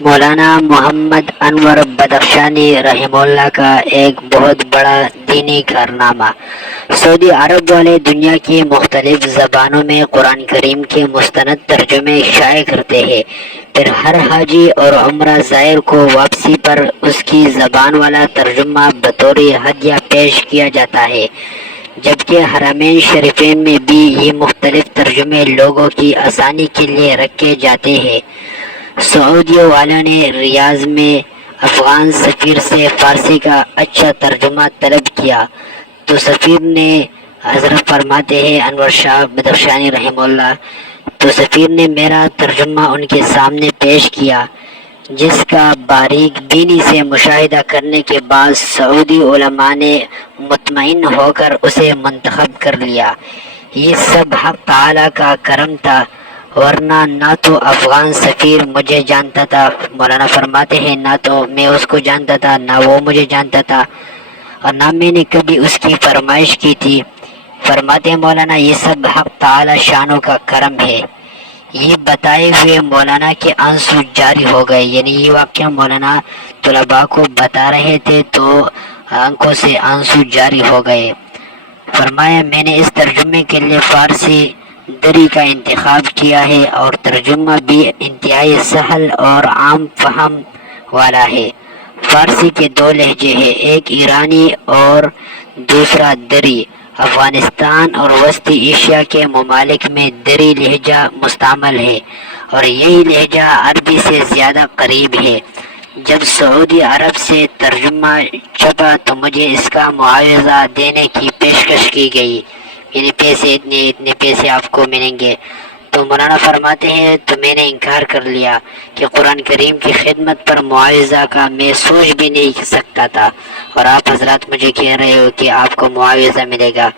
مولانا محمد انور بدخشانی رحمہ اللہ کا ایک بہت بڑا دینی کارنامہ۔ سعودی عرب والے دنیا کی مختلف زبانوں میں قرآن کریم کے مستند ترجمے شائع کرتے ہیں، پھر ہر حاجی اور عمرہ زائر کو واپسی پر اس کی زبان والا ترجمہ بطور ہدیہ پیش کیا جاتا ہے، جبکہ حرمین شریفین میں بھی یہ مختلف ترجمے لوگوں کی آسانی کے لیے رکھے جاتے ہیں۔ سعودی والوں نے ریاض میں افغان سفیر سے فارسی کا اچھا ترجمہ طلب کیا تو سفیر نے، حضرت فرماتے ہیں انور شاہ بدخشانی رحمہ اللہ، تو سفیر نے میرا ترجمہ ان کے سامنے پیش کیا، جس کا باریک بینی سے مشاہدہ کرنے کے بعد سعودی علماء نے مطمئن ہو کر اسے منتخب کر لیا۔ یہ سب حق تعالی کا کرم تھا، ورنہ نہ تو افغان سفیر مجھے جانتا تھا، مولانا فرماتے ہیں، نہ تو میں اس کو جانتا تھا، نہ وہ مجھے جانتا تھا، اور نہ میں نے کبھی اس کی فرمائش کی تھی۔ فرماتے ہیں مولانا یہ سب حق تعالی شانوں کا کرم ہے۔ یہ بتائے ہوئے مولانا کے آنسو جاری ہو گئے، یعنی یہ واقعہ مولانا طلباء کو بتا رہے تھے تو آنکھوں سے آنسو جاری ہو گئے۔ فرمایا میں نے اس ترجمے کے لیے فارسی دری کا انتخاب کیا ہے، اور ترجمہ بھی انتہائی سہل اور عام فہم والا ہے۔ فارسی کے دو لہجے ہیں، ایک ایرانی اور دوسرا دری۔ افغانستان اور وسطی ایشیا کے ممالک میں دری لہجہ مستعمل ہے، اور یہی لہجہ عربی سے زیادہ قریب ہے۔ جب سعودی عرب سے ترجمہ چھپا تو مجھے اس کا معاوضہ دینے کی پیشکش کی گئی، یعنی اتنے پیسے آپ کو ملیں گے۔ تو مولانا فرماتے ہیں تو میں نے انکار کر لیا کہ قرآن کریم کی خدمت پر معاوضہ کا میں سوچ بھی نہیں سکتا تھا، اور آپ حضرات مجھے کہہ رہے ہو کہ آپ کو معاوضہ ملے گا۔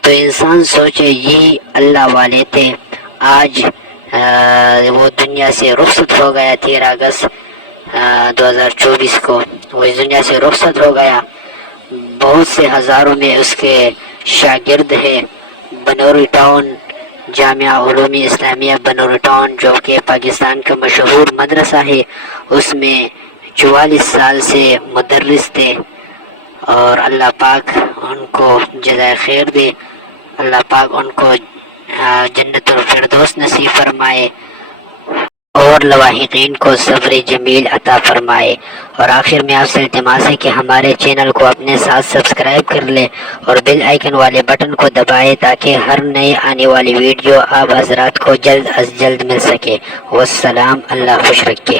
تو انسان سوچے یہی اللہ والے تھے۔ آج وہ دنیا سے رخصت ہو گیا، 13 اگست 2024 کو وہ اس دنیا سے رخصت ہو گیا۔ بہت سے ہزاروں میں اس کے شاگرد ہے۔ بنوری ٹاؤن جامعہ علومی اسلامیہ بنوری ٹاؤن، جو کہ پاکستان کا مشہور مدرسہ ہے، اس میں 44 سال سے مدرس تھے، اور اللہ پاک ان کو جزائے خیر دے، اللہ پاک ان کو جنت الفردوس نصیب فرمائے، اور لواحقین کو صبر جمیل عطا فرمائے۔ اور آخر میں آپ سے التماس ہے کہ ہمارے چینل کو اپنے ساتھ سبسکرائب کر لیں اور بیل آئیکن والے بٹن کو دبائیں، تاکہ ہر نئے آنے والی ویڈیو آپ حضرات کو جلد از جلد مل سکے۔ والسلام، اللہ خوش رکھے۔